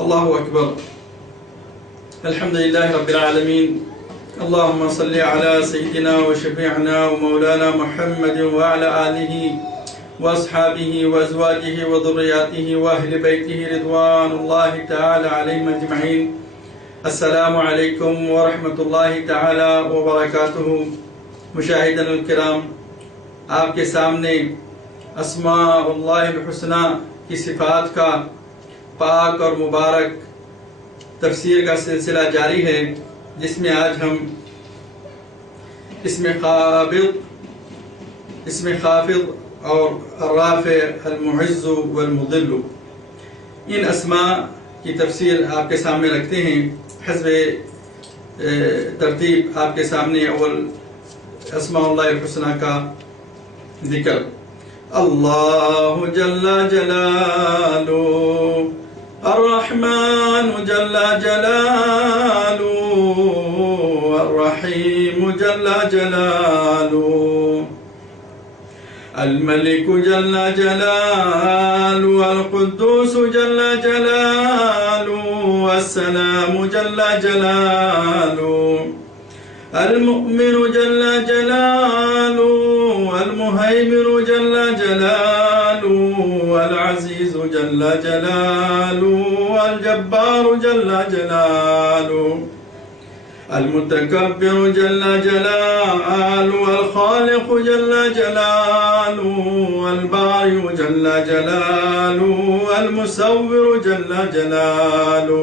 اللہ اکبر الحمدللہ رب العالمین اللہم صلی علی سیدنا و شفیعنا و مولانا محمد و علی آلہ و اصحابہ و ازواجہ و ذریاتہ و اہل بیتہ رضوان اللہ تعالی علیہم اجمعین۔ السلام علیکم ورحمۃ اللہ تعالی وبرکاتہ۔ مشاہدین الکرام، آپ کے سامنے اسماء اللہ الحسنی کی صفات کا پاک اور مبارک تفسیر کا سلسلہ جاری ہے، جس میں آج ہم اسم خافض اور الرافع المعز والمضل ان اسماء کی تفسیر آپ کے سامنے رکھتے ہیں۔ حسب ترتیب آپ کے سامنے اول اسماء اللہ الحسنی کا ذکر۔ اللہ جل جلالہ، الرحمن جل جلالہ، الرحیم جل جلالہ، الملک جل جلالہ، القدوس جل جلالہ، السلام جل جلالہ، المؤمن جل جلالہ، المہیمن جل جلالہ، العزیز جل جلالہ، الجبار جل جلالہ، المتکبر جل جلالہ، الخالق جل جلالہ، البارئ جل جلالہ، المصور جل جلالہ،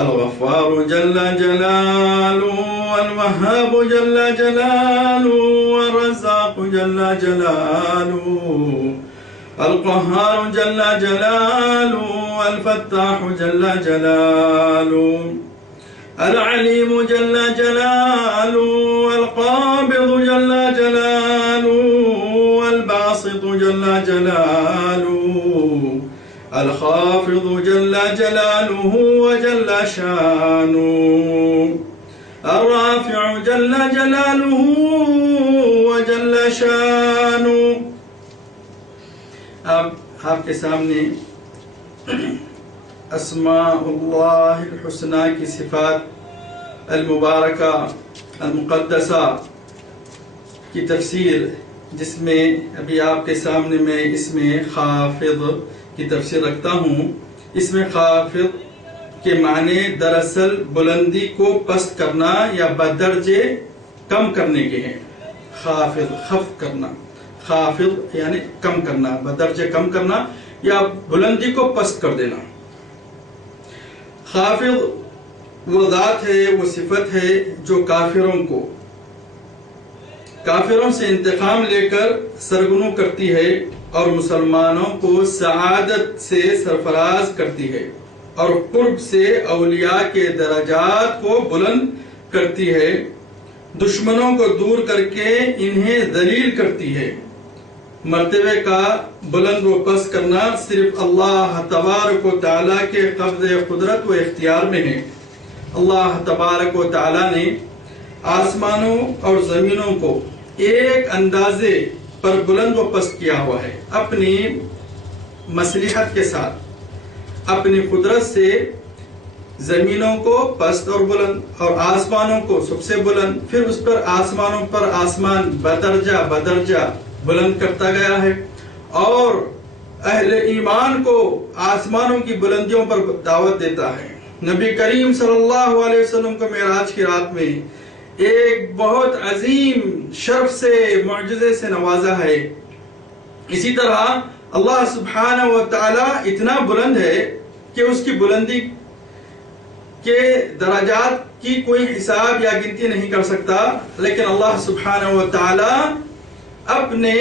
الغفار جل جلالہ، الوهاب جل جلالہ، الرزاق جل جلالہ، القهار جل جلالہ، الفتاح جل جلالہ، العلیم جل جلالہ، القابض جل جلالہ، الباسط جل جلالہ، الخافض جل جلالہ وجل شانہ، الرافع جل جلالہ وجل شانہ۔ اب آپ کے سامنے اسماء اللہ الحسنی کی صفات المبارکہ المقدسہ کی تفسیر، جس میں ابھی آپ کے سامنے میں اسم خافض کی تفسیر رکھتا ہوں۔ اسم خافض کے معنی دراصل بلندی کو پست کرنا یا بدرجے کم کرنے کے ہیں۔ خافض خفض کرنا، خافض یعنی کم کرنا، بدرجے کم کرنا یا بلندی کو پست کر دینا۔ خافض وہ ذات ہے، وہ صفت ہے جو کافروں سے انتقام لے کر سرغنو کرتی ہے اور مسلمانوں کو سعادت سے سرفراز کرتی ہے اور قرب سے اولیاء کے درجات کو بلند کرتی ہے، دشمنوں کو دور کر کے انہیں ذلیل کرتی ہے۔ مرتبے کا بلند و پست کرنا صرف اللہ تبارک و تعالیٰ کے قبض قدرت و اختیار میں ہے۔ اللہ تبارک و تعالیٰ نے آسمانوں اور زمینوں کو ایک اندازے پر بلند و پست کیا ہوا ہے، اپنی مصلحت کے ساتھ، اپنی قدرت سے زمینوں کو پست اور بلند اور آسمانوں کو سب سے بلند، پھر اس پر آسمانوں پر آسمان بدرجہ بلند کرتا گیا ہے، اور اہل ایمان کو آسمانوں کی بلندیوں پر دعوت دیتا ہے۔ نبی کریم صلی اللہ علیہ وسلم کو معراج کی رات میں ایک بہت عظیم شرف سے معجزے سے نوازا ہے۔ اسی طرح اللہ سبحانہ و تعالی اتنا بلند ہے کہ اس کی بلندی کے درجات کی کوئی حساب یا گنتی نہیں کر سکتا، لیکن اللہ سبحانہ و تعالی اپنے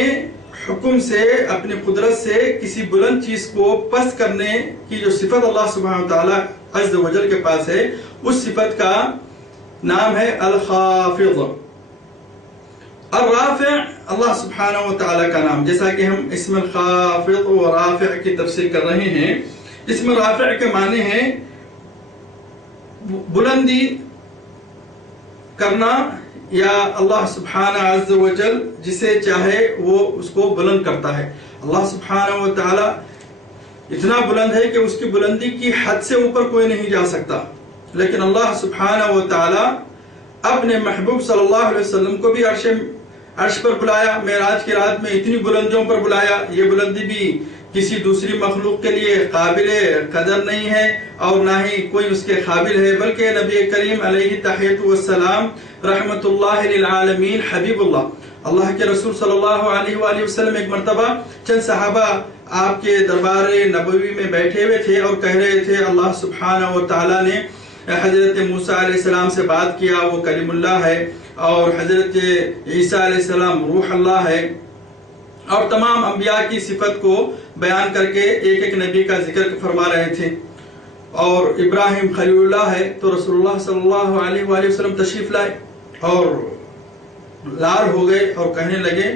حکم سے، اپنی قدرت سے کسی بلند چیز کو پست کرنے کی جو صفت اللہ سبحانہ و تعالی عز و جل کے پاس ہے، اس صفت کا نام ہے الخافض۔ الرافع اللہ سبحانہ و تعالی کا نام، جیسا کہ ہم اسم الخافض و رافع کی تفسیر کر رہے ہیں۔ اسم رافع کے معنی ہے بلندی کرنا، یا اللہ سبحانہ عز و جل جسے چاہے وہ اس کو بلند کرتا ہے۔ اللہ سبحانہ و تعالی اتنا بلند ہے کہ اس کی بلندی کی حد سے اوپر کوئی نہیں جا سکتا. لیکن اللہ سبحانہ و تعالی اپنے محبوب صلی اللہ علیہ وسلم کو بھی عرش پر بلایا، معراج کی رات میں اتنی بلندیوں پر بلایا. یہ بلندی بھی کسی دوسری مخلوق کے لیے قابل قدر نہیں ہے اور نہ ہی کوئی اس کے قابل ہے، بلکہ نبی کریم علیہ تحیۃ والسلام رحمت اللہ للعالمین حبیب اللہ کے رسول صلی اللہ علیہ وآلہ وسلم ایک مرتبہ چند صحابہ آپ کے دربار نبوی میں بیٹھے ہوئے تھے اور کہہ رہے تھے اللہ سبحانہ و تعالیٰ نے حضرت موسیٰ علیہ السلام سے بات کیا، وہ کلیم اللہ ہے، اور حضرت عیسیٰ علیہ السلام روح اللہ ہے، اور تمام انبیاء کی صفت کو بیان کر کے ایک ایک نبی کا ذکر فرما رہے تھے. اور ابراہیم خلیل اللہ ہے تو رسول اللہ صلی اللہ علیہ وآلہ وسلم تشریف لائے اور لال ہو گئے اور کہنے لگے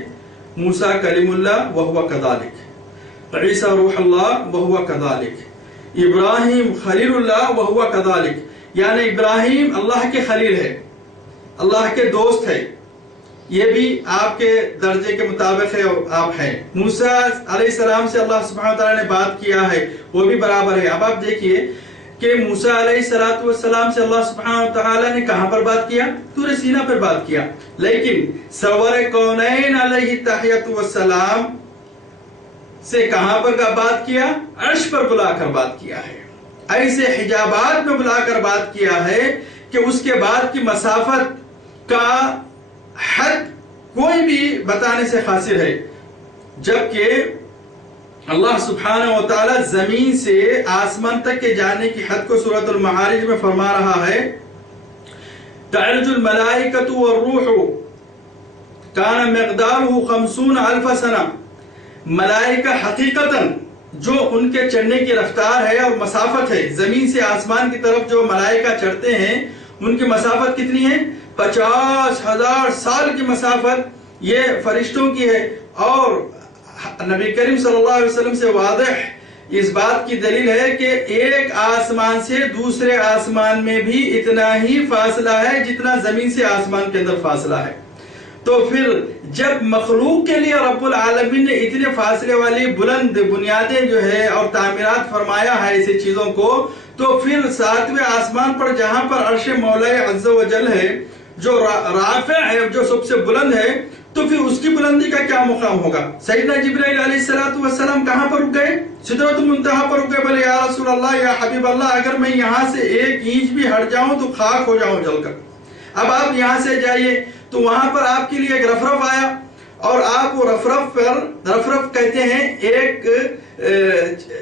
موسیٰ کلیم اللہ وہو کذالک، عیسیٰ روح اللہ وہو کذالک، ابراہیم خلیل اللہ وہو کذالک. یعنی ابراہیم اللہ کے خلیل ہے، اللہ کے دوست ہے، یہ بھی آپ کے درجے کے مطابق ہے اور آپ ہیں. موسیٰ علیہ السلام سے اللہ سبحانہ وتعالی نے بات کیا ہے، وہ بھی برابر ہے. اب آپ دیکھیے کہ موسیٰ علیہ السلام سے اللہ سبحانہ وتعالی نے کہاں پر بات کیا؟ طور سینا پر بات کیا. لیکن سرور کونین علیہ تحیۃ والسلام سے کہاں پر بات کیا؟ عرش پر بلا کر بات کیا ہے. ایسے حجابات میں بلا کر بات کیا ہے کہ اس کے بعد کی مسافت کا حد کوئی بھی بتانے سے قاصر ہے. جبکہ اللہ سبحانہ و تعالی زمین سے آسمان تک کے جانے کی حد کو سورۃ المعارج میں فرما رہا ہے تعرج الملائکۃ والروح کان مقدارہ 50,000 سنہ. ملائکہ حقیقتاً جو ان کے چڑھنے کی رفتار ہے اور مسافت ہے، زمین سے آسمان کی طرف جو ملائکہ چڑھتے ہیں ان کی مسافت کتنی ہے؟ 50,000 سال کی مسافت یہ فرشتوں کی ہے. اور نبی کریم صلی اللہ علیہ وسلم سے واضح اس بات کی دلیل ہے کہ ایک آسمان سے دوسرے آسمان میں بھی اتنا ہی فاصلہ ہے جتنا زمین سے آسمان کے اندر فاصلہ ہے. تو پھر جب مخلوق کے لیے رب العالمین نے اتنے فاصلے والی بلند بنیادیں جو ہے اور تعمیرات فرمایا ہے ایسی چیزوں کو، تو پھر 7ویں آسمان پر جہاں پر عرش مولا عز و جل ہے، جو رافع ہے، جو سب سے بلند ہے، تو پھر اس کی بلندی کا کیا مقام ہوگا؟ سیدنا جبرائیل علیہ السلام کہاں پر رک گئے؟ سدرۃ المنتہا پر رک گئے. بولے یا رسول اللہ، یا حبیب اللہ، اگر میں یہاں سے 1 انچ بھی ہٹ جاؤں تو خاک ہو جاؤں جل کر. اب آپ یہاں سے جائیے تو وہاں پر آپ کے لیے ایک رفرف آیا، اور آپ وہ رفرف کہتے ہیں ایک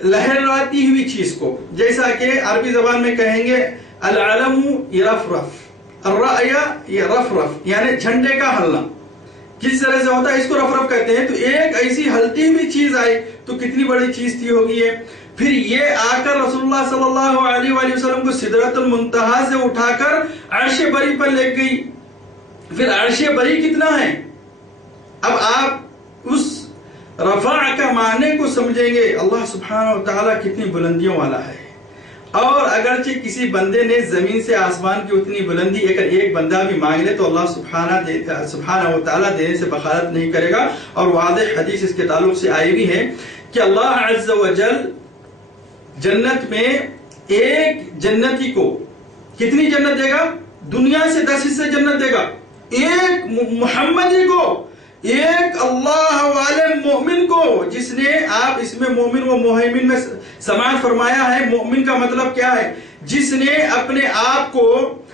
لہراتی ہوئی چیز کو، جیسا کہ عربی زبان میں کہیں گے العلم یرفرف، الرأی یرفرف، یعنی جھنڈے کا ہلنا کس طرح سے ہوتا ہے اس کو رفرف کہتے ہیں. تو ایک ایسی ہلتی ہوئی چیز آئی تو کتنی بڑی چیز تھی ہوگی یہ. پھر یہ آ کر رسول اللہ صلی اللہ علیہ وآلہ وسلم کو سدرۃ المنتہا سے اٹھا کر عرش بری پر لے گئی. پھر عرش بری کتنا ہے؟ اب آپ اس رفع کا معنی کو سمجھیں گے اللہ سبحانہ و تعالیٰ کتنی بلندیوں والا ہے. اور اگرچہ کسی بندے نے زمین سے آسمان کی اتنی بلندی اگر ایک بندہ بھی مانگ لے تو اللہ سبحانہ و تعالیٰ دینے سے بخارت نہیں کرے گا. اور واضح حدیث اس کے تعلق سے آئی بھی ہے کہ اللہ عز و جل جنت میں ایک جنتی کو کتنی جنت دے گا؟ دنیا سے 10 حصے جنت دے گا. ایک محمدی کو، ایک اللہ والے مومن کو، جس نے آپ اس میں مومن و موہمن میں سماعت فرمایا ہے. مومن کا مطلب کیا ہے؟ جس نے اپنے آپ کو،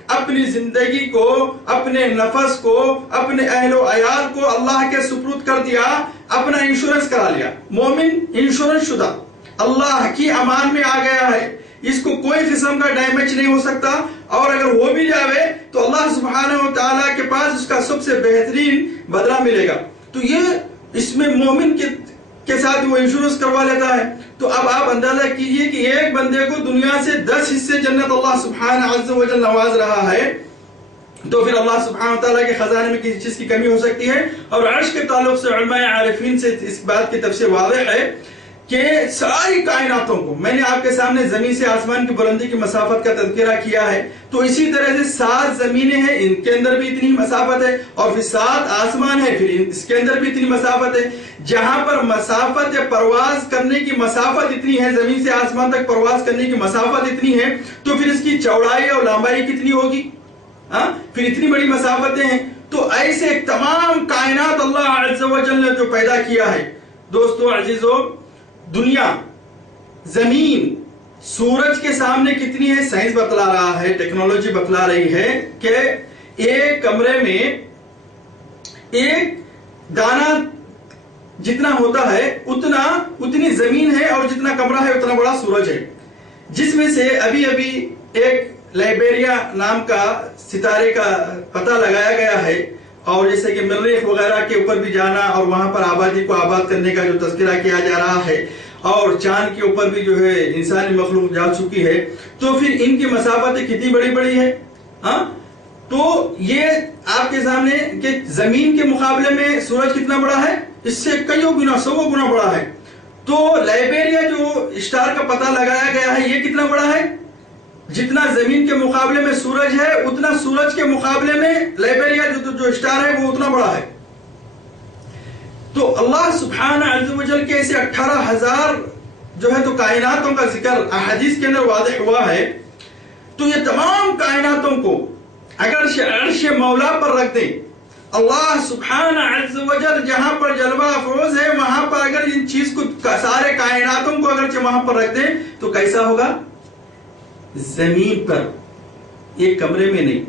اپنی زندگی کو، اپنے نفس کو، اپنے اہل و عیال کو اللہ کے سپرد کر دیا، اپنا انشورنس کرا لیا. مومن انشورنس شدہ اللہ کی امان میں آ گیا ہے. اس کو کوئی قسم کا ڈیمیج نہیں ہو سکتا، اور اگر ہو بھی جاوے تو اللہ سبحانہ و تعالیٰ کے پاس اس کا سب سے بہترین بدلہ ملے گا. تو یہ اس میں مومن کے ساتھ وہ انشورنس کروا لیتا ہے. تو اب آپ اندازہ کیجئے کہ ایک بندے کو دنیا سے 10 حصے جنت اللہ سبحانہ عز و جل نواز رہا ہے، تو پھر اللہ سبحانہ و تعالیٰ کے خزانے میں کسی چیز کی کمی ہو سکتی ہے. اور عرش کے تعلق سے علماء عارفین سے اس بات کی تفسیر واضح ہے کہ ساری کائناتوں کو، میں نے آپ کے سامنے زمین سے آسمان کی بلندی کی مسافت کا تذکرہ کیا ہے، تو اسی طرح سے 7 زمینیں ہیں، ان کے اندر بھی اتنی مسافت ہے، اور پھر 7 آسمان ہے، پھر اس کے اندر بھی اتنی مسافت ہے. جہاں پر مسافت پرواز کرنے کی مسافت اتنی ہے، زمین سے آسمان تک پرواز کرنے کی مسافت اتنی ہے، تو پھر اس کی چوڑائی اور لمبائی کتنی ہوگی؟ پھر اتنی بڑی مسافتیں ہیں. تو ایسے تمام کائنات اللہ عز و جل نے جو پیدا کیا ہے. دوستو عزیزو، دنیا، زمین، سورج کے سامنے کتنی ہے؟ سائنس بتلا رہا ہے، ٹیکنالوجی بتلا رہی ہے کہ ایک کمرے میں ایک دانہ جتنا ہوتا ہے اتنی زمین ہے، اور جتنا کمرہ ہے اتنا بڑا سورج ہے. جس میں سے ابھی ایک لائبیریا نام کا ستارے کا پتہ لگایا گیا ہے، اور جیسے کہ مریخ وغیرہ کے اوپر بھی جانا اور وہاں پر آبادی کو آباد کرنے کا جو تذکرہ کیا جا رہا ہے، اور چاند کے اوپر بھی جو ہے انسانی مخلوق جا چکی ہے، تو پھر ان کی مسافتیں کتنی بڑی بڑی ہے. تو یہ آپ کے سامنے کہ زمین کے مقابلے میں سورج کتنا بڑا ہے، اس سے کئیوں گنا، 100 گنا بڑا ہے. تو لائبیریا جو اسٹار کا پتہ لگایا گیا ہے، یہ کتنا بڑا ہے؟ جتنا زمین کے مقابلے میں سورج ہے، اتنا سورج کے مقابلے میں لائبیریا جو اسٹار ہے وہ اتنا بڑا ہے. تو اللہ سبحانہ عز و جل کے ایسے 18,000 جو ہے تو کائناتوں کا ذکر احادیث کے اندر واضح ہوا ہے. تو یہ تمام کائناتوں کو اگر عرش مولا پر رکھ دیں، اللہ سبحانہ عز و جل جہاں پر جلوہ افروز ہے، وہاں پر اگر ان چیز کو، سارے کائناتوں کو اگرچہ وہاں پر رکھ دیں تو کیسا ہوگا؟ زمین پر ایک کمرے میں نہیں،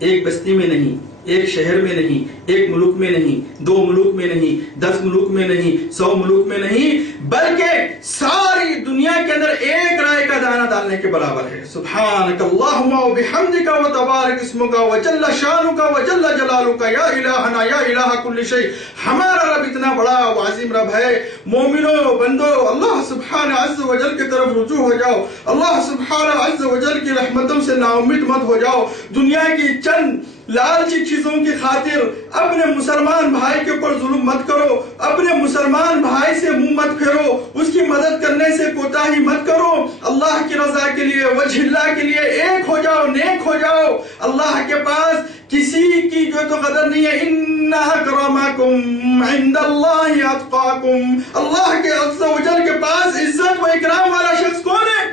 ایک بستی میں نہیں، ایک شہر میں نہیں، ایک ملک میں نہیں، 2 ملک میں نہیں، 10 ملک میں نہیں، 100 ملک میں نہیں، بلکہ ساری دنیا کے اندر ایک رائے کا دانہ ڈالنے کے برابر ہے. سبحانک اللہم و بحمدک و تبارک اسمک و جل شانک و جل جلالک یا الہنا یا الہ کل شیء. ہمارا رب اتنا بڑا و عظیم رب ہے. مومنو، بندو، اللہ سبحانہ عز و جل کی طرف رجوع ہو جاؤ. اللہ سبحانہ عز و جل کی رحمتوں سے نا امید مت ہو جاؤ. دنیا کی چند لالچی چیزوں کی خاطر اپنے مسلمان بھائی کے اوپر ظلم مت کرو، اپنے مسلمان بھائی سے منہ مت پھیرو، اس کی مدد کرنے سے کوتاہی مت کرو. اللہ کی رضا کے لیے، وجہ اللہ کے لیے ایک ہو جاؤ، نیک ہو جاؤ. اللہ کے پاس کسی کی جو تو قدر نہیں ہے. ان اکرمکم عند اللہ اتقاکم. اللہ کے عز و جل کے پاس عزت و اکرام والا شخص کون ہے؟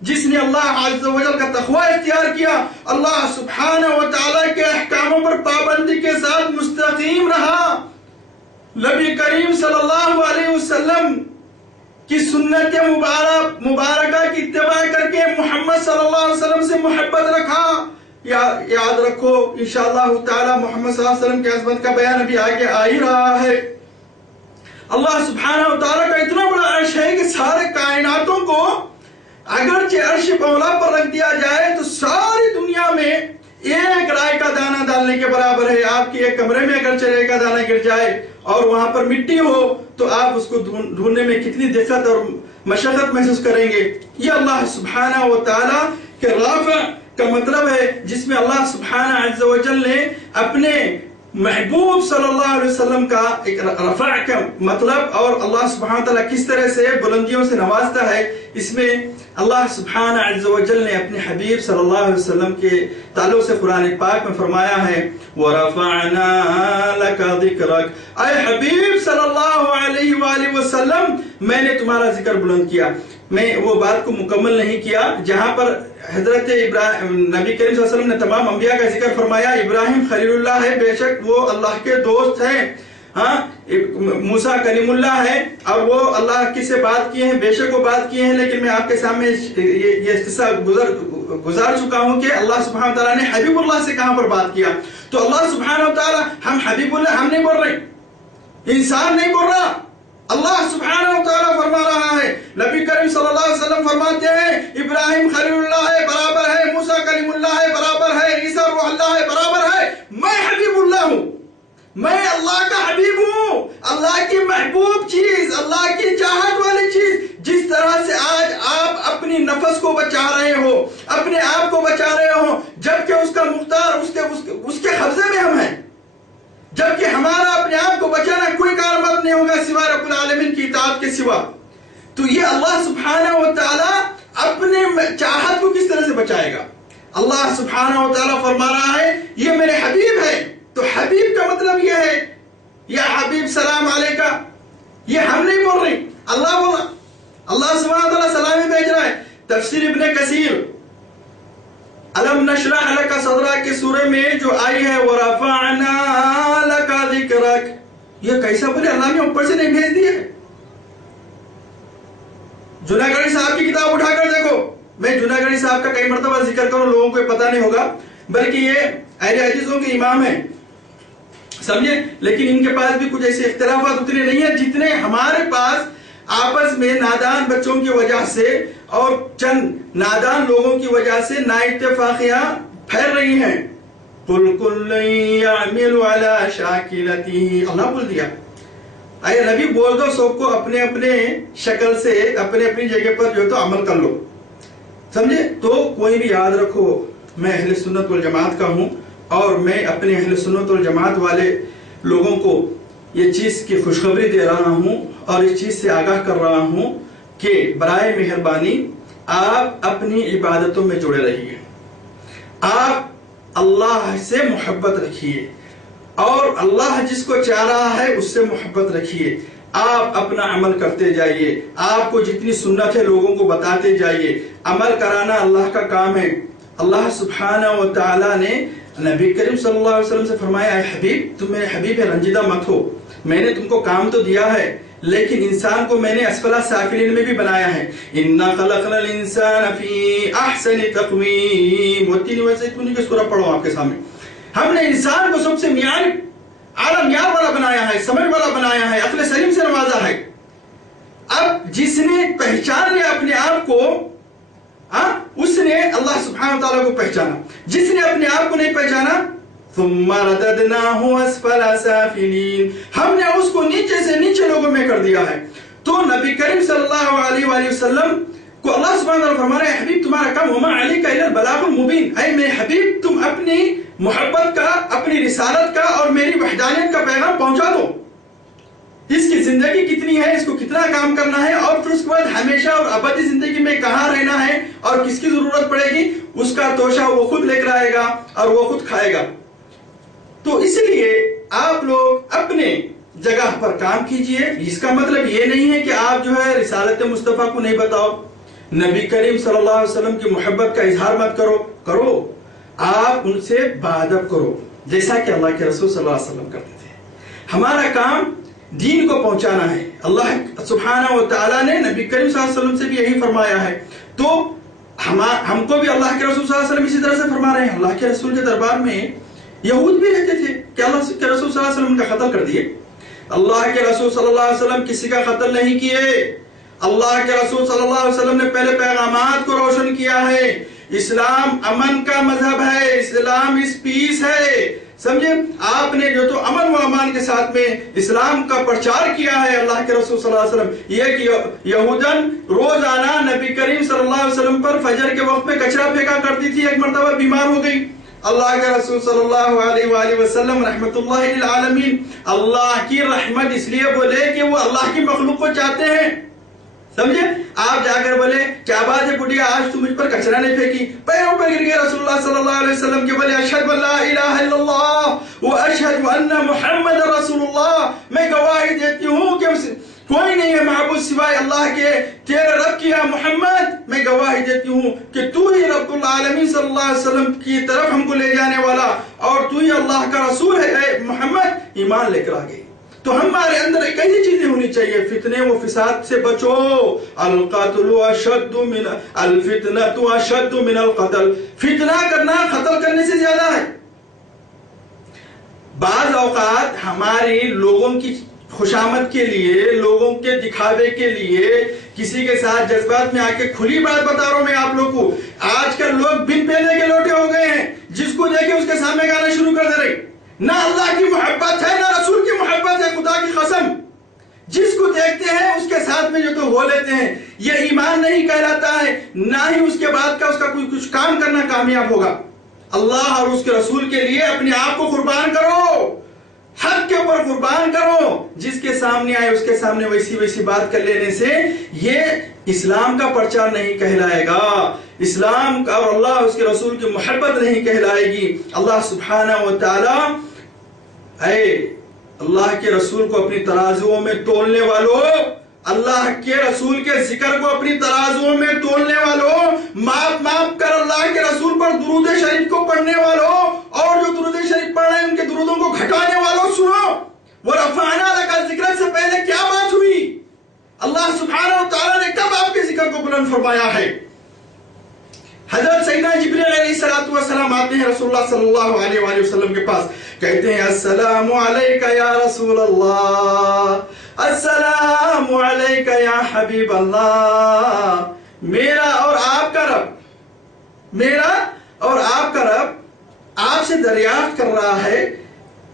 جس نے اللہ عز و جل کا تقوی اختیار کیا، اللہ سبحانہ و تعالیٰ کے احکاموں پر پابندی کے ساتھ مستقیم رہا، نبی کریم صلی اللہ علیہ وسلم کی سنت مبارکہ کی اتباع کر کے محمد صلی اللہ علیہ وسلم سے محبت رکھا. یاد رکھو انشاءاللہ تعالی محمد صلی اللہ علیہ وسلم کی عظمت کا بیان ابھی آگے آ ہی رہا ہے. اللہ سبحانہ و تعالیٰ کا اتنا بڑا عرش ہے کہ سارے کائناتوں کو اگرچہ عرش مولا پر رکھ دیا جائے تو ساری دنیا میں ایک رائے کا دانہ ڈالنے کے برابر ہے. آپ کے ایک کمرے میں اگرچہ رائے کا دانہ گر جائے اور وہاں پر مٹی ہو تو آپ اس کو ڈھونڈنے میں کتنی دقت اور مشقت محسوس کریں گے. یہ اللہ سبحانہ و تعالیٰ کے رافع کا مطلب ہے، جس میں اللہ سبحانہ عز و جل نے اپنے محبوب صلی اللہ علیہ وسلم کا ایک رفع کا مطلب، اور اللہ سبحانہ وتعالی کس طرح سے بلندیوں سے نوازتا ہے، اس میں اللہ سبحانہ عز و جل نے اپنے حبیب صلی اللہ علیہ وسلم کے تعلق سے قرآن پاک میں فرمایا ہے وَرَفَعْنَا لَكَ ذِكْرَكَ. اے حبیب صلی اللہ علیہ وآلہ وسلم، میں نے تمہارا ذکر بلند کیا. میں وہ بات کو مکمل نہیں کیا جہاں پر حضرت نبی کریم صلی اللہ علیہ وسلم نے تمام انبیاء کا ذکر فرمایا. ابراہیم خلیل اللہ ہے، بے شک وہ اللہ کے دوست ہیں. موسیٰ کلیم اللہ ہے اور وہ اللہ کی سے بات کیے ہیں، بے شک وہ بات کیے ہیں. لیکن میں آپ کے سامنے یہ قصہ گزار چکا ہوں کہ اللہ سبحانہ وتعالیٰ نے حبیب اللہ سے کہاں پر بات کیا. تو اللہ سبحانہ وتعالیٰ، ہم حبیب اللہ ہم نہیں بول رہے، انسان نہیں بول رہا، اللہ سبحانہ وتعالیٰ فرما رہا ہے. نبی کریم صلی اللہ علیہ وسلم فرماتے ہیں ابراہیم خلیل اللہ ہے برابر ہے، موسیٰ کلیم اللہ ہے برابر ہے، عیسیٰ روح اللہ ہے برابر ہے. میں حبیب اللہ ہوں، میں اللہ کا حبیب ہوں. اللہ کی محبوب چیز، اللہ کی چاہت والی چیز، جس طرح سے آج آپ اپنی نفس کو بچا رہے ہو، اپنے آپ کو بچا رہے ہو، جبکہ اس کا مختار اس کے قبضے میں ہم ہیں، جبکہ ہمارا اپنے آپ کو بچانا کوئی کارآمد نہیں ہوگا سوائے رب العالمین کی اطاعت کے سوا. تو یہ اللہ سبحانہ و تعالیٰ اپنے چاہت کو کس طرح سے بچائے گا؟ اللہ سبحانہ و تعالیٰ فرما رہا ہے یہ میرے حبیب ہے، تو حبیب کا مطلب یہ ہے یا حبیب سلام علیکہ، یہ ہم نہیں بول رہے، اللہ بولا، اللہ سبحانہ و تعالیٰ سلامی بھیج رہا ہے۔ تفسیر ابن کثیر الم نشرح لک صدرک کے سورہ میں جو آئی ہے ورفعنا لک ذکرک، یہ کیسا بولے اللہ نے اوپر سے نہیں بھیج دیا ہے؟ جناگڑی صاحب کی کتاب اٹھا کر دیکھو، میں جناگڑی صاحب کا کئی مرتبہ ذکر کروں، لوگوں کو پتہ نہیں ہوگا، بلکہ یہ اہل حدیثوں کے امام ہیں، سمجھے، لیکن ان کے پاس بھی کچھ ایسے اختلافات اتنے نہیں ہیں جتنے ہمارے پاس آپس میں نادان بچوں کی وجہ سے اور چند نادان لوگوں کی وجہ سے نا اتفاقیاں پھیل رہی ہیں۔ قُلْ كُلٌّ يَعْمِلُ عَلَى شَاكِلَتِهِ، اللہ بول دیا، اے نبی بول دو سب کو اپنے اپنے شکل سے اپنے اپنی جگہ پر جو تو عمل کر لو، سمجھے۔ تو کوئی بھی یاد رکھو میں اہل سنت والجماعت کا ہوں اور میں اپنے اہل سنت والجماعت والے لوگوں کو یہ چیز کی خوشخبری دے رہا ہوں اور اس چیز سے آگاہ کر رہا ہوں کہ برائے مہربانی آپ اپنی عبادتوں میں جڑے رہیے، آپ اللہ سے محبت رکھیے اور اللہ جس کو چاہ رہا ہے اس سے محبت رکھیے، آپ اپنا عمل کرتے جائیے، آپ کو جتنی سنت ہے لوگوں کو بتاتے جائیے، عمل کرانا اللہ کا کام ہے۔ اللہ سبحانہ و تعالیٰ نے نبی کریم صلی اللہ علیہ وسلم سے فرمایا اے حبیب تم میرے حبیب ہے، رنجیدہ مت ہو، میں نے تم کو کام تو دیا ہے لیکن انسان کو میں نے اسفل سافلین میں بھی بنایا ہے، اِنَّا خَلَقْنَا الْإِنسَانَ فِي أَحْسَنِ تَقْوِيمٍ، وَالتِّينِ وَالزَّيْتُونِ کی سورہ پڑھو آپ کے سامنے، ہم نے انسان کو سب سے معیار اعلیٰ معیار والا بنایا ہے، سمجھ والا بنایا ہے، عقل سلیم سے نوازا ہے۔ اب جس نے پہچان لیا اپنے آپ کو اس نے اللہ سبحانہ وتعالیٰ کو پہچانا، جس نے اپنے آپ کو نہیں پہچانا ثم رددناه اسفل سافلین، ہم نے اس کو نیچے سے نیچے لوگوں میں کر دیا ہے۔ تو نبی کریم صلی اللہ علیہ وآلہ وسلم کو اللہ سبحانہ وتعالیٰ فرما رہے ہیں حبیب تمہارا کام وما علیک الا البلاغ المبین، اے میرے حبیب تم اپنی محبت کا، اپنی رسالت کا اور میری وحدانیت کا پیغام پہنچا دو۔ اس کی زندگی کتنی ہے، اس کو کتنا کام کرنا ہے اور پھر اس کے بعد ہمیشہ اور ابدی زندگی میں کہاں رہنا ہے اور کس کی ضرورت پڑے گی اس کا توشہ وہ خود لے کر آئے گا اور وہ خود کھائے گا۔ تو اس لیے آپ لوگ اپنے جگہ پر کام کیجئے، اس کا مطلب یہ نہیں ہے کہ آپ جو ہے رسالت مصطفیٰ کو نہیں بتاؤ، نبی کریم صلی اللہ علیہ وسلم کی محبت کا اظہار مت کرو، آپ ان سے بادب کرو جیسا کہ اللہ کے رسول صلی اللہ علیہ وسلم کرتے تھے۔ ہمارا کام دین کو پہنچانا ہے، اللہ سبحانہ و تعالیٰ نے نبی کریم صلی اللہ علیہ وسلم سے بھی یہی فرمایا ہے، تو ہم کو بھی اللہ کے رسول صلی اللہ علیہ وسلم اسی طرح سے فرما رہے ہیں۔ اللہ کے رسول کے دربار میں یہود بھی رہتے تھے کہ اللہ کے رسول صلی اللہ علیہ وسلم کا قتل کر دیے، اللہ کے رسول صلی اللہ علیہ وسلم کسی کا قتل نہیں کیے، اللہ کے رسول صلی اللہ علیہ وسلم نے پہلے پیغامات کو روشن کیا ہے، اسلام امن کا مذہب ہے، اسلام اس پیس ہے، سمجھے، آپ نے جو تو امن و امان کے ساتھ میں اسلام کا پرچار کیا ہے۔ اللہ کے رسول صلی اللہ علیہ وسلم یہ کہ یہودن روزانہ نبی کریم صلی اللہ علیہ وسلم پر فجر کے وقت میں کچرا پھینکا کرتی تھی، ایک مرتبہ بیمار ہو گئی، اللہ کے رسول صلی اللہ علیہ وآلہ وسلم رحمت اللہ للعالمین، اللہ کی رحمت اس لیے بولے کہ وہ اللہ کی مخلوق کو چاہتے ہیں، سمجھے، آپ جا کر بولے کیا بات ہے بڑھیا آج تو مجھ پر کچرا نہیں پھینکی، پیروں پر گر گئے رسول اللہ صلی اللہ علیہ وسلم کے بولے اشہد ان لا الہ الا اللہ واشہد ان محمد رسول اللہ، میں گواہی دیتی ہوں کہ کوئی نہیں ہے معبود سوائے اللہ کے، تیرے رب کی ہے محمد، میں گواہی دیتی ہوں کہ تو ہی رب العالمین صلی اللہ علیہ وسلم کی طرف ہم کو لے جانے والا اور تو ہی اللہ کا رسول ہے، اے محمد ایمان لے کر آگئے۔ تو ہمارے اندر ایک ایسی چیزیں ہونی چاہیے، فتنے و فساد سے بچو، القتل اشد من الفتنۃ اشد من القتل، فتنہ کرنا قتل کرنے سے زیادہ ہے۔ بعض اوقات ہماری لوگوں کی خوشامد کے لیے، لوگوں کے دکھاوے کے لیے کسی کے ساتھ جذبات میں آ کے کھلی بات بتا رہا ہوں میں آپ لوگ کو، آج کل لوگ بن پینے کے لوٹے ہو گئے ہیں، جس کو دیکھے اس کے سامنے گانا شروع کر دے رہے، نہ اللہ کی محبت ہے نہ رسول کی محبت ہے، خدا کی قسم، جس کو دیکھتے ہیں اس کے ساتھ میں جو تو ہو لیتے ہیں، یہ ایمان نہیں کہلاتا ہے، نہ ہی اس کے بعد کا اس کا کوئی کچھ کام کرنا کامیاب ہوگا۔ اللہ اور اس کے رسول کے لیے اپنے آپ کو قربان کرو، حق کے اوپر قربان کرو. جس کے سامنے آئے اس کے سامنے ویسی ویسی بات کر لینے سے یہ اسلام کا پرچار نہیں کہلائے گا. اسلام کا اور اللہ اس کے رسول کی محبت نہیں کہلائے گی. اللہ سبحانہ و تعالی اے اللہ کے رسول کو اپنی ترازوؤں میں تولنے والوں، اللہ کے رسول کے ذکر کو اپنی ترازوؤں میں تولنے والوں، ماپ کر اللہ کے رسول پر درود شریف کو پڑھنے والوں، اور جو درود شریف پڑھ رہے ہیں ان کے درودوں کو گھٹانے والوں، سنو وَرَفَعْنَا لَكَ ذِكْرَكَ سے پہلے کیا بات ہوئی؟ اللہ سبحانہ و تعالیٰ نے کب آپ کے ذکر کو بلند فرمایا ہے؟ حضرت سیدنا جبریل علیہ السلام آتے ہیں رسول اللہ صلی اللہ علیہ وآلہ وسلم کے پاس، کہتے ہیں السلام علیکہ یا رسول اللہ، السلام علیکہ یا حبیب اللہ. میرا اور آپ کا رب آپ سے دریافت کر رہا ہے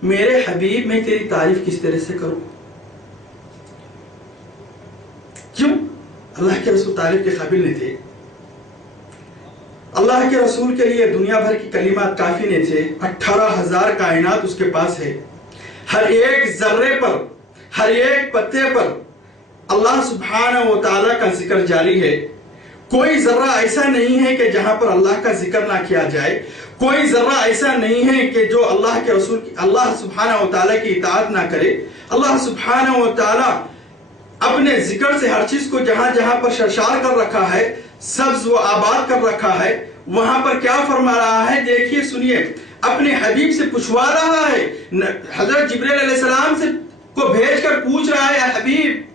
میرے حبیب میں تیری تعریف کس طرح سے کروں. کیوں؟ اللہ کے رسول تعریف کے قابل نہیں تھے. اللہ کے رسول کے لیے دنیا بھر کی کلمات کافی نہیں تھے. 18,000 کائنات اس کے پاس ہے. ہر ایک ذرے پر، ہر ایک پتے پر اللہ سبحانہ و تعالیٰ کا ذکر جاری ہے. کوئی ذرہ ایسا نہیں ہے کہ جہاں پر اللہ کا ذکر نہ کیا جائے. کوئی ذرہ ایسا نہیں ہے کہ جو اللہ کے رسول کی اللہ سبحانہ و تعالیٰ کی اطاعت نہ کرے. اللہ سبحانہ و تعالیٰ اپنے ذکر سے ہر چیز کو جہاں جہاں پر شرشار کر رکھا ہے، سبز و آباد کر رکھا ہے، وہاں پر کیا فرما رہا ہے؟ دیکھیے سنیے، اپنے حبیب سے پوچھوا رہا ہے. حضرت جبریل علیہ السلام سے کو بھیج کر پوچھ رہا ہے حبیب.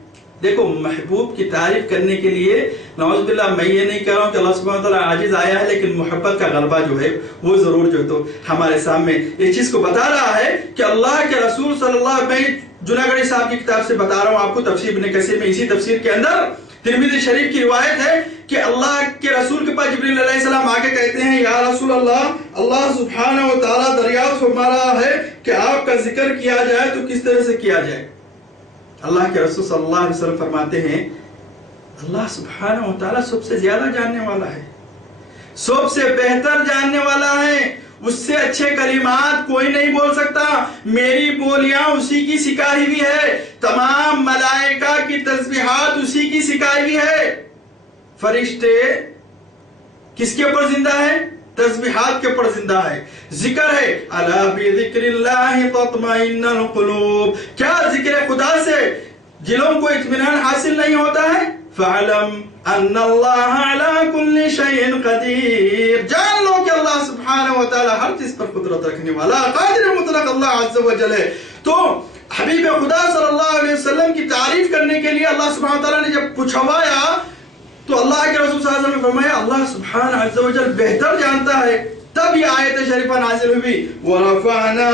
دیکھو محبوب کی تعریف کرنے کے لیے نعوذ باللہ میں یہ نہیں کہہ رہا ہوں کہ اللہ سبحانہ وتعالی عاجز آیا ہے، لیکن محبت کا غلبہ جو ہے وہ ضرور جو تو ہمارے سامنے اس چیز کو بتا رہا ہے کہ اللہ کے رسول صلی اللہ علیہ وسلم، جناگڑھی صاحب کی کتاب سے بتا رہا ہوں آپ کو، تفسیر ابن کثیر میں اسی تفسیر کے اندر ترمذی شریف کی روایت ہے کہ اللہ کے رسول کے پاس جبریل علیہ السلام آگے کہتے ہیں یا رسول اللہ، اللہ سبحانہ و تعالیٰ دریافت فرما رہا ہے کہ آپ کا ذکر کیا جائے تو کس طرح سے کیا جائے. اللہ کے رسول صلی اللہ علیہ وسلم فرماتے ہیں اللہ سبحانہ و تعالیٰ سب سے زیادہ جاننے والا ہے، سب سے بہتر جاننے والا ہے. اس سے اچھے کلمات کوئی نہیں بول سکتا. میری بولیاں اسی کی سکھائی ہوئی ہے، تمام ملائکہ کی تسبیحات اسی کی سکھائی ہوئی ہے. فرشتے کس کے اوپر زندہ ہے؟ تسبیحات کے اوپر زندہ ہے. ذکر ہے الا بذکر اللہ تطمئن القلوب. کیا ذکر خدا سے دلوں کو اطمینان حاصل نہیں ہوتا ہے؟ فَعْلَمْ أَنَّ اللَّهَ عَلَىٰ كُلِّ شَيْءٍ قَدِيرٌ. جان لو کہ اللہ سبحانہ و تعالی ہر چیز پر قدرت رکھنے والا قادر مطلق اللہ عز و جل ہے. تو حبیب خدا صلی اللہ علیہ وسلم کی تعریف کرنے کے لیے اللہ سبحانہ و تعالی نے جب پوچھوایا تو اللہ کے رسول صلی اللہ علیہ وسلم نے فرمایا اللہ سبحانہ عز و جل بہتر جانتا ہے. تب یہ آیت شریفہ نازل ہوئی وَرَفَعْنَا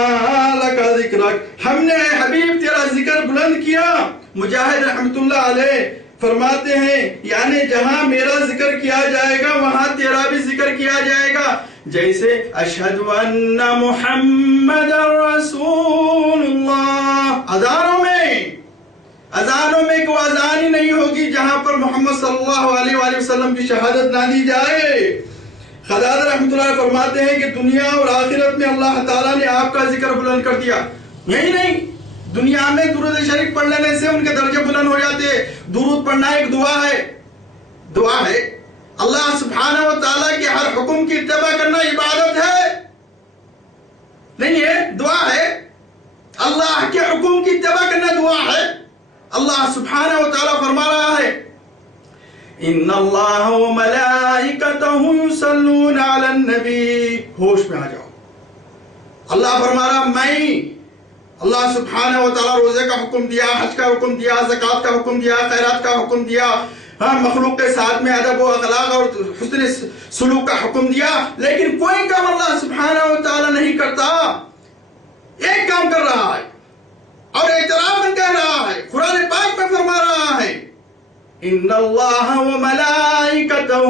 لَكَ ذِكْرَكَ. ہم نے حبیب تیرا ذکر بلند کیا. مجاہد رحمت اللہ علیہ فرماتے ہیں یعنی جہاں میرا ذکر کیا جائے گا وہاں تیرا بھی ذکر کیا جائے گا. جیسے اشہد ان محمد رسول اللہ، اذانوں میں کوئی اذان ہی نہیں ہوگی جہاں پر محمد صلی اللہ علیہ وآلہ وسلم کی شہادت نہ دی جائے. خداد رحمت اللہ فرماتے ہیں کہ دنیا اور آخرت میں اللہ تعالیٰ نے آپ کا ذکر بلند کر دیا. یہی نہیں، دنیا میں درود شریف پڑھ لینے سے ان کے درجے بلند ہو جاتے. درود پڑھنا ایک دعا ہے. اللہ سبحانہ و تعالیٰ کے ہر حکم کی اتباع کرنا عبادت ہے نہیں ہے، دعا ہے. اللہ کے حکم کی اتباع کرنا دعا ہے. اللہ سبحانہ و تعالیٰ فرما رہا ہے ان اللہ وملائکتہ یصلون علی النبی. ہوش میں آ جاؤ. اللہ فرما رہا میں اللہ سبحانہ و تعالیٰ روزے کا حکم دیا، حج کا حکم دیا، زکوٰۃ کا حکم دیا، خیرات کا حکم دیا، مخلوق کے ساتھ میں ادب و اخلاق اور حسن سلوک کا حکم دیا، لیکن کوئی کام اللہ سبحانہ و تعالیٰ نہیں کرتا. ایک کام کر رہا ہے اور اعتراف میں کہہ رہا ہے. قرآن پاک میں فرما رہا ہے ان اللہ وملائکتہ،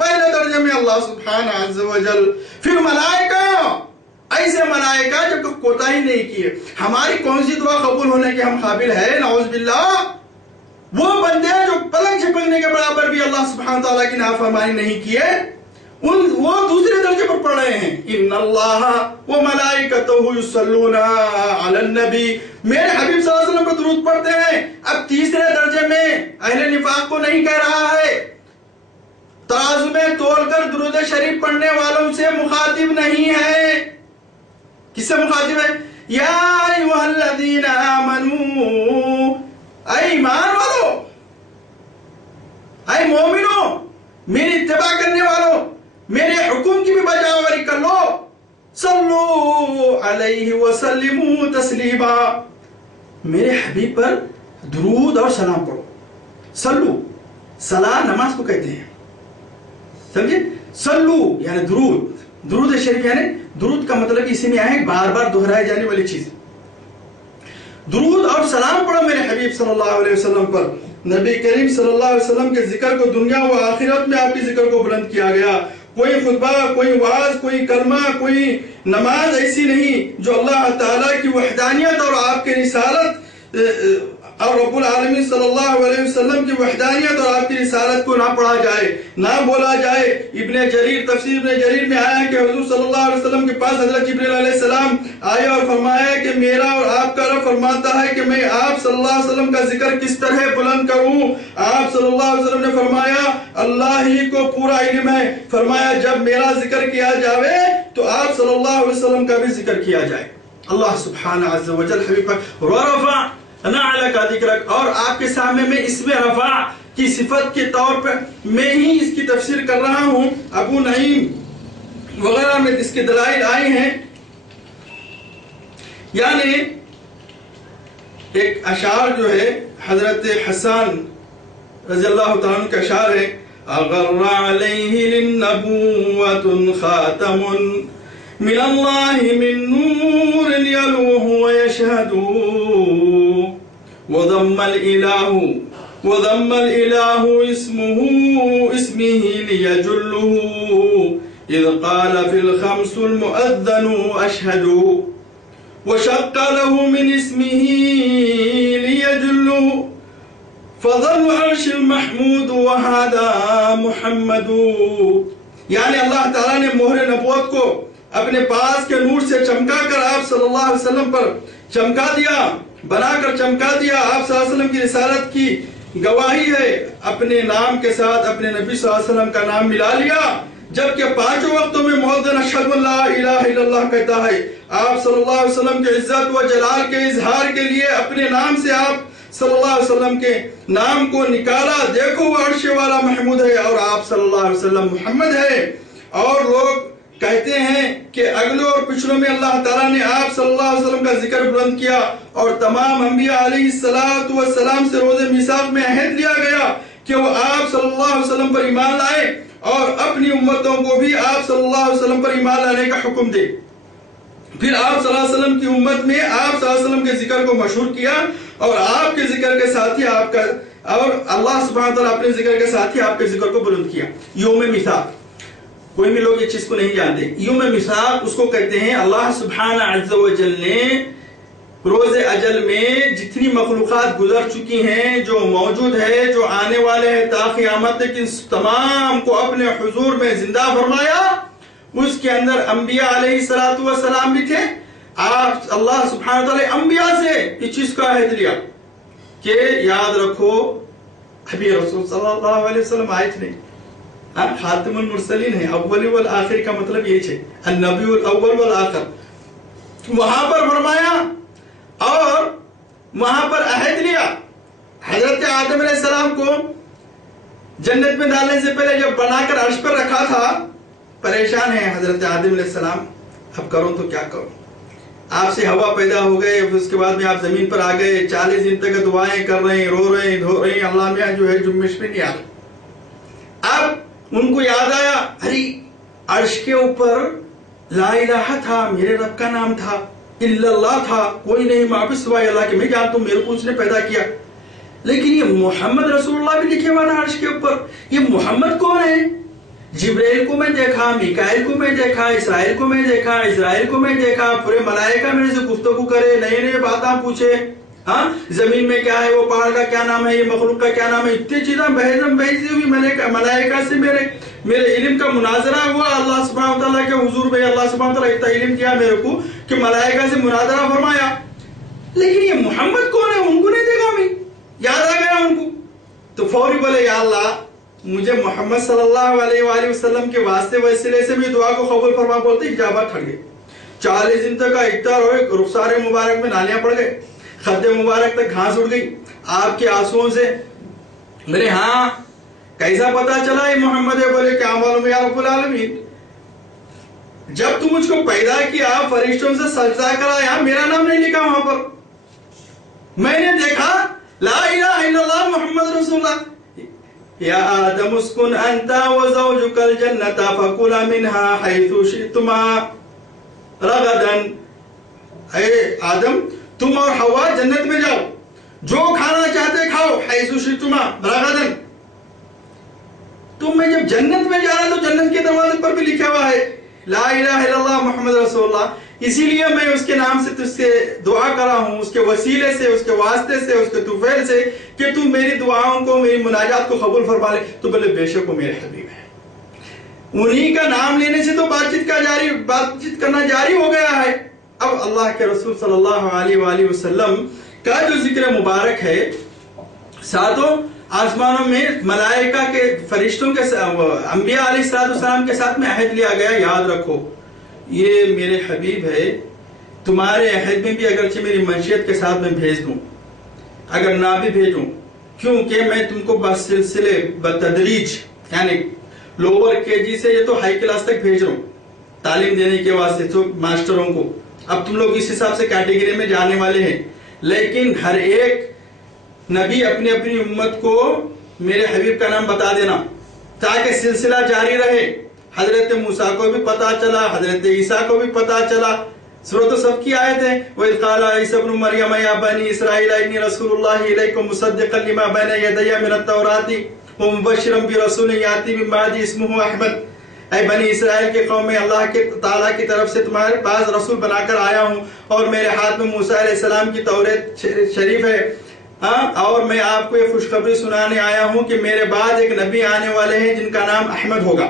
پہلے درجے میں اللہ سبحانہ عز و جل، پھر ملائکہ. ایسے ملائکہ جب کوتاہی نہیں کیے. ہماری کون سی دعا قبول ہونے کے ہم قابل ہے؟ نعوذ باللہ. وہ بندے جو پلک جھپکنے کے برابر بھی اللہ سبحانہ تعالیٰ کی نافرمانی نہیں کیے، وہ دوسرے درجے پر پڑھ رہے ہیں ان اللہ و ملائکتہ یصلون علی النبی، میرے حبیب صلی اللہ علیہ وسلم پر درود پڑھتے ہیں. اب تیسرے درجے میں اہل نفاق کو نہیں کہہ رہا ہے، ترازو میں تول کر درود شریف پڑھنے والوں سے مخاطب نہیں ہے. کس سے مخاطب ہے؟ یا ایھا الذین آمنو، اے ایمان والو، اے مومنو، میری اتباع کرنے والوں، میرے حکم کی بھی بجاوری کر لو. صلو علیہ وسلموا تسلیما، میرے حبیب پر درود اور سلام پڑھو. صلو، صلاح نماز کو کہتے ہیں، سمجھے؟ صلو یعنی درود، درود شریف یعنی درود کا مطلب اسی میں آیا ہے بار بار دہرائے جانے والی چیز. درود اور سلام پڑھو میرے حبیب صلی اللہ علیہ وسلم پر. نبی کریم صلی اللہ علیہ وسلم کے ذکر کو دنیا و آخرت میں آپ کے ذکر کو بلند کیا گیا. کوئی خطبہ، کوئی وعظ، کوئی کلمہ، کوئی نماز ایسی نہیں جو اللہ تعالیٰ کی وحدانیت اور آپ کے رسالت اور رب العالمین صلی اللہ علیہ وسلم کی وحدانیت اور آپ کی رسالت کو نہ پڑھا جائے، نہ بولا جائے. ابن جریر، تفسیر ابن جریر میں آیا کہ حضور صلی اللہ علیہ وسلم کے پاس حضرت جبریل علیہ السلام آئے اور فرمایا کہ میرا اور آپ کا رب فرماتا ہے کہ میں آپ صلی اللہ علیہ وسلم کا ذکر کس طرح بلند کروں. آپ صلی اللہ علیہ وسلم نے فرمایا اللہ ہی کو پورا علم ہے. فرمایا جب میرا ذکر کیا جاوے تو آپ صلی اللہ علیہ وسلم کا بھی ذکر کیا جائے. اللہ سبحانہ عز و جل حبیب پر ورفع نعلک ذکرک، اور آپ کے سامنے میں اس میں رفع کی صفت کے طور پر میں ہی اس کی تفسیر کر رہا ہوں. ابو نعیم وغیرہ میں اس کے دلائل آئے ہیں. یعنی ایک اشعار جو ہے حضرت حسان رضی اللہ تعالیٰ عنہ کا اشعار ہے اغر علیہ للنبوۃ خاتم من اللہ من نور یلوح ویشہد وضم الالہ اسمہ لیجلہ اذ قال فی الخمس المؤذن اشہد وشق له من اسمه ليجله فظل عرش المحمود وهذا محمد. یعنی اللہ تعالیٰ نے مہر نبوت کو اپنے پاس کے نور سے چمکا کر آپ صلی اللہ علیہ وسلم پر چمکا دیا، بنا کر چمکا دیا. آپ صلی اللہ علیہ وسلم کی رسالت کی گواہی ہے. اپنے نام کے ساتھ اپنے نبی صلی اللہ علیہ وسلم کا نام ملا لیا، جبکہ پانچوں وقتوں میں مؤذن اشہد ان لا الہ الا اللہ کہتا ہے. آپ صلی اللہ علیہ وسلم کے عزت و جلال کے اظہار کے لیے اپنے نام سے آپ صلی اللہ علیہ وسلم کے نام کو نکالا. دیکھو وہ عرش والا محمود ہے اور آپ صلی اللہ علیہ وسلم محمد ہے. اور لوگ کہتے ہیں کہ اگلوں اور پچھلوں میں اللہ تعالیٰ نے آپ صلی اللہ علیہ وسلم کا ذکر بلند کیا اور تمام انبیاء علیہ السلام سے روز میثاق میں عہد لیا گیا کہ وہ آپ صلی اللہ علیہ وسلم پر ایمان لائے اور اپنی امتوں کو بھی آپ صلی اللہ علیہ وسلم پر ایمان لانے کا حکم دے. پھر آپ صلی اللہ علیہ وسلم کی امت میں آپ صلی اللہ علیہ وسلم کے ذکر کو مشہور کیا اور آپ کے ذکر کے ساتھ ہی آپ کا اور اللہ سبحانہ تعالیٰ اپنے ذکر کے ساتھ ہی آپ کے ذکر کو بلند کیا. یوم میثاق، کوئی بھی لوگ یہ چیز کو نہیں جانتے. یوم میثاق اس کو کہتے ہیں اللہ سبحانہ عز و جل نے روز اجل میں جتنی مخلوقات گزر چکی ہیں، جو موجود ہے، جو آنے والے ہیں تا قیامت تک، ان تمام کو اپنے حضور میں زندہ فرمایا. اس کے اندر انبیاء علیہ السلام بھی تھے. آپ اللہ سبحانہ تعالیٰ انبیاء سے اس چیز کا عہد لیا کہ یاد رکھو ابھی رسول صلی اللہ علیہ وسلم آئے تھے، خاتم المرسلین ہے، اول والآخر کا مطلب یہ ہے النبی الاول والآخر. وہاں پر فرمایا اور وہاں پر عہد لیا. حضرت آدم علیہ السلام کو جنت میں ڈالنے سے پہلے جب بنا کر عرش پر رکھا تھا، پریشان ہیں حضرت آدم علیہ السلام، اب کروں تو کیا کروں. آپ سے ہوا پیدا ہو گئے، اس کے بعد میں آپ زمین پر آ گئے، 40 دن تک دعائیں کر رہے ہیں، رو رہے ہیں، دھو رہے ہیں، اللہ میں جو ہے جمش میں نہیں آ رہا. اب ان کو یاد آیا ارے عرش کے اوپر لا الہ تھا، میرے رب کا نام تھا، الا اللہ تھا، کوئی نہیں معبود سوائے اللہ کے، میں جانتا ہوں میرے کو اس نے پیدا کیا. لیکن یہ محمد رسول اللہ بھی لکھے ہوا عرش کے اوپر. یہ محمد کون ہے؟ جبرائیل کو میں دیکھا، میکائیل کو میں دیکھا، اسرائیل کو میں دیکھا، اسرائیل کو میں دیکھا، پورے ملائکہ میرے سے گفتگو کرے، نئے نئے باتاں پوچھے. ہاں زمین میں کیا ہے، وہ پہاڑ کا کیا نام ہے، یہ مخلوق کا کیا نام ہے، اتنی چیزیں بحث ہوئی ملائکہ سے میرے. میرے علم کا مناظرہ ہوا اللہ سبحانہ وتعالیٰ کے حضور میں، اللہ سبحانہ وتعالیٰ اتنا علم دیا میرے کو کہ ملائکہ سے مناظرہ فرمایا، لیکن یہ محمد کون ہے ان کو نہیں دیکھا، میں یاد آ گیا ان کو، تو فوری بولے یا اللہ مجھے محمد صلی اللہ علیہ وآلہ وسلم کے واسطے وسیلے سے بھی دعا کو قبول فرما، بولتے اجابت ٹھڑ گئے۔ 40 دن تک افطار ہوئے، رخسار مبارک میں نالیاں پڑ گئے، خد مبارک تک گھاس اڑ گئی آپ کے آنسوؤں سے۔ میرے ہاں کیسا پتا چلا یہ محمد ہے؟ بولے کیا معلوم یا رب العالمین، جب تو مجھ کو پیدا کیا فرشتوں سے سجدہ کرایا، میرا نام نہیں لکھا وہاں پر، میں نے دیکھا لا الہ الا اللہ محمد رسول اللہ۔ یا آدم اسکن انت وزوجک الجنت فکلا منہا حیث شئتما رغدا، اے آدم تم اور حوا جنت میں جاؤ، جو کھانا چاہتے کھاؤ، حیث شئتما رغدا۔ تو میں جب جنت میں جا رہا تو جنت کے دروازے پر بھی لکھا ہوا ہے لا الہ الا اللہ محمد رسول اللہ، اسی لیے میں اس کے نام سے تجھ سے دعا کرا ہوں، اس کے وسیلے سے، اس کے واسطے سے، اس کے توفیل سے کہ تو میری دعاؤں کو، میری مناجات کو قبول فرما لے۔ تو بولے بے شک وہ میرے حبیب ہے، انہی کا نام لینے سے تو بات چیت کرنا جاری ہو گیا ہے۔ اب اللہ کے رسول صلی اللہ علیہ وآلہ وسلم کا جو ذکر مبارک ہے، ساتوں آسمانوں میں ملائکہ کے فرشتوں کے انبیاء علیہ السلام کے ساتھ میں عہد لیا گیا، یاد رکھو یہ میرے حبیب ہے، تمہارے عہد میں بھی اگرچہ میری منشیت کے ساتھ میں بھیج دوں، اگر نہ بھی بھیجوں، کیونکہ میں تم کو بسلسلے بتدریج یعنی لوور KG سے یہ تو ہائی کلاس تک بھیج رہا ہوں تعلیم دینے کے واسطے تو ماسٹروں کو۔ اب تم لوگ اس حساب سے کیٹیگری میں جانے والے ہیں، لیکن ہر ایک نبی اپنی اپنی امت کو میرے حبیب کا نام بتا دینا تاکہ سلسلہ جاری رہے۔ حضرت موسیٰ کو بھی پتا چلا، حضرت عیسیٰ کو بھی پتا چلا، سورۃ الصف کی آیت ہے وَإِذْ قَالَ عِيسَى ابْنُ مَرْيَمَ يَا بَنِي إِسْرَائِيلَ إِنِّي رَسُولُ اللَّهِ إِلَيْكُمْ مُصَدِّقًا لِمَا بَيْنَ يَدَيَّ مِنَ التَّوْرَاةِ وَمُبَشِّرًا بِرَسُولٍ يَأْتِي مِن بَعْدِي اسْمُهُ أَحْمَدُ۔ اے بنی اسرائیل کے قوم میں اللہ کے تعالیٰ کی طرف سے تمہارے پاس رسول بنا کر آیا ہوں، اور میرے ہاتھ میں موسیٰ علیہ السلام کی توریت شریف ہے، اور میں آپ کو یہ خوشخبری سنانے آیا ہوں کہ میرے بعد ایک نبی آنے والے ہیں جن کا نام احمد ہوگا۔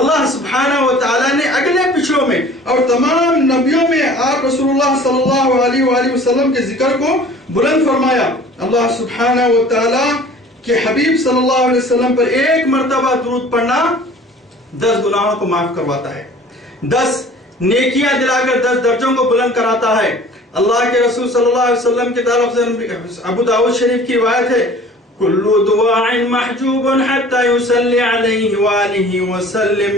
اللہ سبحانہ و تعالیٰ نے اگلے پچھلوں میں اور تمام نبیوں میں آپ رسول اللہ صلی اللہ علیہ وآلہ وسلم کے ذکر کو بلند فرمایا۔ اللہ سبحانہ و تعالیٰ کے حبیب صلی اللہ علیہ وسلم پر ایک مرتبہ درود پڑھنا 10 گناہوں کو معاف کرواتا ہے، 10 نیکیاں دلا کر 10 درجوں کو بلند کراتا ہے۔ اللہ کے رسول صلی اللہ علیہ وسلم کی طرف سے ابو داؤد شریف کی روایت ہے کل دعاء محجوب حتى يصلي عليه وآلہ وسلم،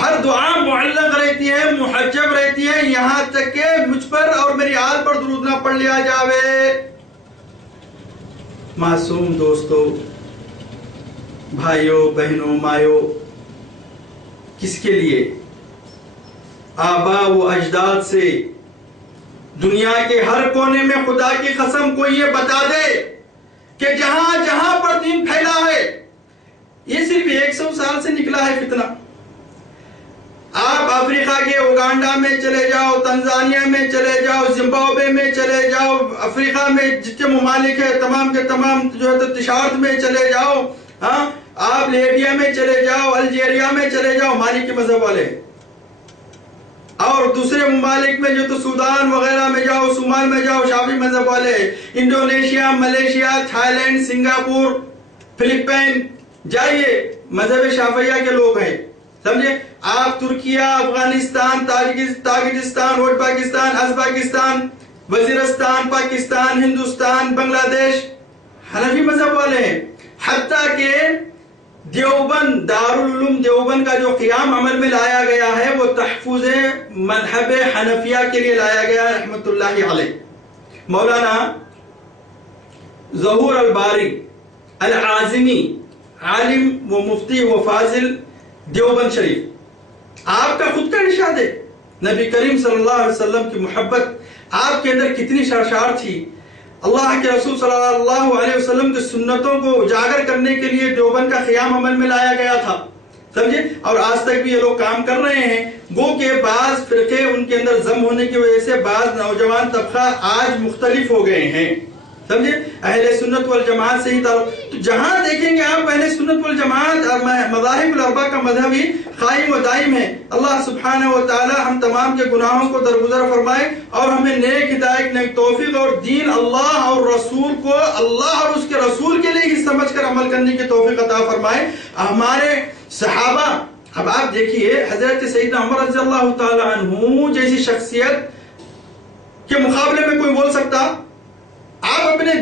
ہر دعا معلق رہتی ہے، محجب رہتی ہے، یہاں تک کہ مجھ پر اور میری آل پر درود نہ پڑھ لیا جاوے۔ معصوم دوستو، بھائیوں بہنوں مائیوں، کس کے لیے؟ آبا و اجداد سے دنیا کے ہر کونے میں خدا کی قسم کو یہ بتا دے کہ جہاں جہاں پر دین پھیلا ہے، یہ صرف 100 سال سے نکلا ہے فتنہ۔ آپ افریقہ کے اوگانڈا میں چلے جاؤ، تنزانیہ میں چلے جاؤ، زمبابوے میں چلے جاؤ، افریقہ میں جتنے ممالک ہیں تمام کے تمام جو ہے تشارت میں چلے جاؤ، آپ لیبیا میں چلے جاؤ، الجیریا میں چلے جاؤ، مالکی مذہب والے، اور دوسرے ممالک میں جو تو سودان وغیرہ میں جاؤ، صومال میں جاؤ، شافعی مذہب والے، Indonesia, Malaysia, Thailand, Singapore, Philippines جائیے، مذہب شافعیہ کے لوگ ہیں، سمجھے؟ آپ ترکیہ، افغانستان، تاجکستان، وسط پاکستان، ازبکستان، وزیرستان، پاکستان، ہندوستان، بنگلہ دیش حنفی مذہب والے ہیں۔ حتیٰ کہ دیوبند، دارالعلوم دیوبند کا جو قیام عمل میں لایا گیا ہے وہ تحفظ مذہب حنفیہ کے لیے لایا گیا ہے رحمت اللہ علیہ۔ مولانا ظہور الباری العازمی، عالم و مفتی و فاضل دیوبند شریف، آپ کا خود کا ارشاد ہے، نبی کریم صلی اللہ علیہ وسلم کی محبت آپ کے اندر کتنی شرشار تھی، اللہ کے رسول صلی اللہ علیہ وسلم کی سنتوں کو اجاگر کرنے کے لیے دیوبند کا قیام عمل میں لایا گیا تھا، سمجھے؟ اور آج تک بھی یہ لوگ کام کر رہے ہیں، گو کہ بعض فرقے ان کے اندر ضم ہونے کی وجہ سے بعض نوجوان طبقہ آج مختلف ہو گئے ہیں، سمجھے؟ اہل سنت والجماعت سے ہی تعلق. تو جہاں دیکھیں گے آپ اہل سنت والجماعت اور مذاہب الاربعہ کا مذہب ہی قائم و دائم ہے. اللہ سبحانہ و تعالی ہم تمام کے گناہوں کو درگزر فرمائے اور ہمیں نیک ہدایت، نیک توفیق اور دین اللہ اور رسول کو اللہ اور اس کے رسول کے لیے ہی سمجھ کر عمل کرنے کی توفیق عطا فرمائے. ہمارے صحابہ، اب آپ دیکھیے حضرت سیدنا عمر رضی اللہ تعالی عنہ جیسی شخصیت کے مقابلے میں کوئی بول سکتا؟ آپ اپنے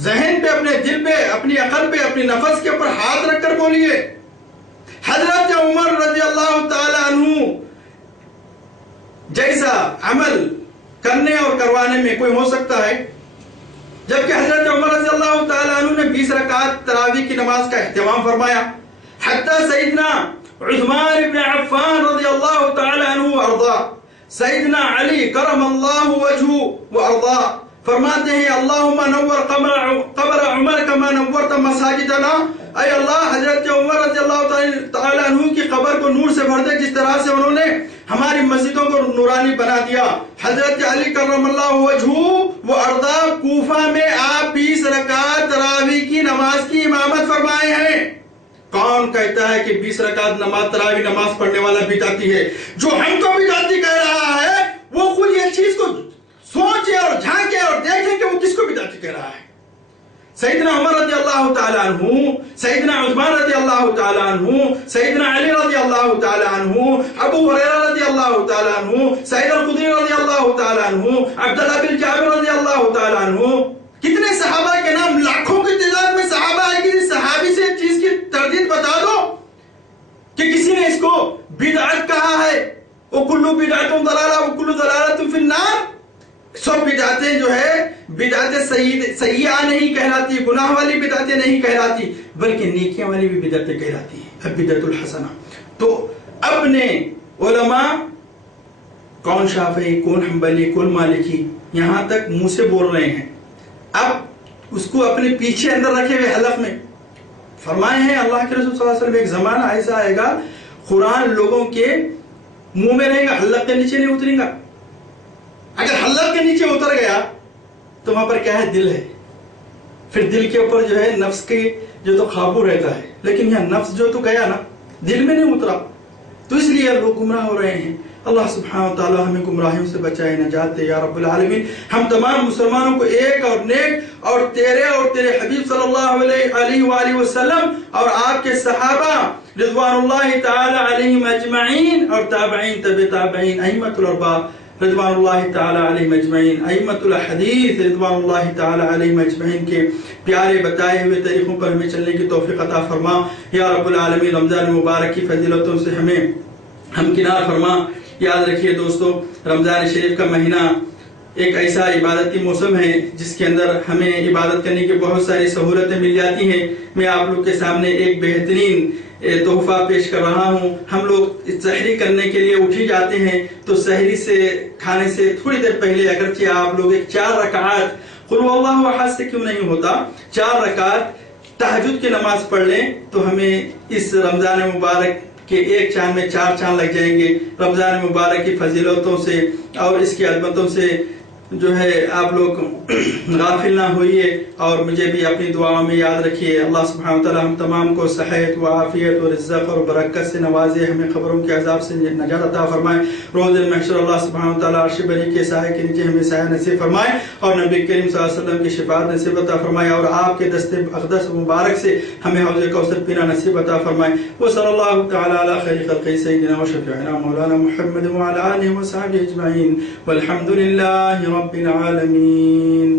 ذہن پہ، اپنے دل پہ، اپنی عقل پہ، اپنی نفس کے اوپر ہاتھ رکھ کر بولیے. حضرت عمر رضی اللہ تعالی عنہ جیسا عمل کرنے اور کروانے میں کوئی ہو سکتا ہے؟ جبکہ حضرت عمر رضی اللہ تعالی عنہ نے 20 رکعت تراویح کی نماز کا اہتمام فرمایا. حتی سیدنا عثمان ابن عفان رضی اللہ تعالی عنہ وارضا، سیدنا علی کرم اللہ وجہہ وارضا فرماتے ہیں اللہم نور قبر عمر کما نورت مساجدنا. اے اللہ، حضرت عمر رضی اللہ تعالی عنہ کی قبر کو نور سے بھر دے جس طرح سے انہوں نے ہماری مسجدوں کو نورانی بنا دیا. حضرت علی کرم اللہ وجہہ وارضا کوفہ میں آپ 20 رکعت تراویح کی نماز کی امامت فرمائے ہیں. کون کہتا ہے کہ 20 رکعت نماز تراویح نماز پڑھنے والا بدعتی ہے؟ جو ہم کو بدعتی کہہ رہا ہے وہ خود یہ چیز کو سوچے اور جھانکے اور دیکھیں کہ وہ کس کو بدعتی کہہ رہا ہے. سیدنا عمر رضی اللہ تعالی عنہ، سیدنا عثمان رضی اللہ تعالی عنہ، سیدنا علی رضی اللہ تعالی عنہ، ابو ہریرہ رضی اللہ تعالی عنہ، سعید الخدری رضی اللہ تعالی عنہ، عبداللہ بن جابر رضی اللہ تعالی عنہ. کتنے صحابہ کے نام، لاکھوں کی تعداد میں صحابہ ہے. کسی صحابی سے ایک چیز کی تردید بتا دو کہ کسی نے اس کو بدعت کہا ہے. وَكُلُّ بِدْعَةٌ ضَلَالَةٌ وَكُلُّ ضَلَالَةٌ فِي النَّارِ. سب بدعتیں جو ہے بدعت سیئہ نہیں کہلاتی، گناہ والی بدعتیں نہیں کہلاتی، بلکہ نیکیاں والی بھی بدعتیں کہلاتی ہیں، بدعت الحسنہ. تو اپنے علماء، کون شافعی، کون حنبلی، کون مالکی، یہاں تک منہ سے بول رہے ہیں. اب اس کو اپنے پیچھے اندر رکھے ہوئے حلق میں فرمائے ہیں اللہ کے رسول صلی اللہ علیہ وسلم ایک زمانہ ایسا آئے گا قرآن لوگوں کے منہ میں رہے گا، حلق کے نیچے نہیں اترے گا. اگر حلق کے نیچے اتر گیا تو وہاں پر کیا ہے؟ دل ہے. پھر دل کے اوپر جو ہے نفس کے جو تو قابو رہتا ہے، لیکن یہاں نفس جو تو گیا نا، دل میں نہیں اترا. تو اس لیے لوگ گمراہ ہو رہے ہیں. اللہ سبحانہ وتعالی ہمیں گمراہیوں سے بچائے، نجات دے یا رب العالمین. ہم تمام مسلمانوں کو ایک اور نیک اور تیرے حبیب صلی اللہ علیہ وآلہ وسلم اور آپ کے صحابہ رضوان اللہ تعالی علیہم اجمعین اور تابعین تبع تابعین ائمۃ الاربعہ رضوان اللہ تعالی علیہم اجمعین، ائمۃ الحدیث رضوان اللہ تعالی علیہم اجمعین کے پیارے بتائے ہوئے طریقوں پر ہمیں چلنے کی توفیق عطا فرما یا رب العالمین. رمضان مبارک کی فضیلتوں سے ہمیں ہمکنار فرما. یاد رکھیے دوستو، رمضان شریف کا مہینہ ایک ایسا عبادتی موسم ہے جس کے اندر ہمیں عبادت کرنے کی بہت ساری سہولتیں مل جاتی ہیں. میں آپ لوگ کے سامنے ایک بہترین تحفہ پیش کر رہا ہوں. ہم لوگ سحری کرنے کے لیے اٹھی جاتے ہیں تو سحری سے کھانے سے تھوڑی دیر پہلے اگرچہ آپ لوگ ایک 4 رکعت قل واللہ احد سے کیوں نہیں ہوتا 4 رکعت تہجد کی نماز پڑھ لیں تو ہمیں اس رمضان مبارک کہ ایک چاند میں 4 چاند لگ جائیں گے. رمضان مبارک کی فضیلتوں سے اور اس کی عظمتوں سے جو ہے آپ لوگ غافل نہ ہوئیے اور مجھے بھی اپنی دعاؤں میں یاد رکھیے. اللہ سبحانہ وتعالی ہم تمام کو صحت و عافیت و رزق اور برکت سے نوازے، ہمیں قبروں کے عذاب سے نجات عطا فرمائے. روز محشر اللہ سبحانہ وتعالی عرش بری کے سائے کے نیچے ہمیں سایہ نصیب فرمائے اور نبی کریم صلی اللہ علیہ وسلم کی شفاعت نصیب عطا فرمائے اور آپ کے دست اقدس مبارک سے ہمیں حوض کوثر پینا نصیب عطا فرمائے. وصلی اللہ تعالی علی خیر خلقہ سیدنا و شفیعنا مولانا محمد وعلی آلہ وصحبہ اجمعین والحمد للہ رب العالمین.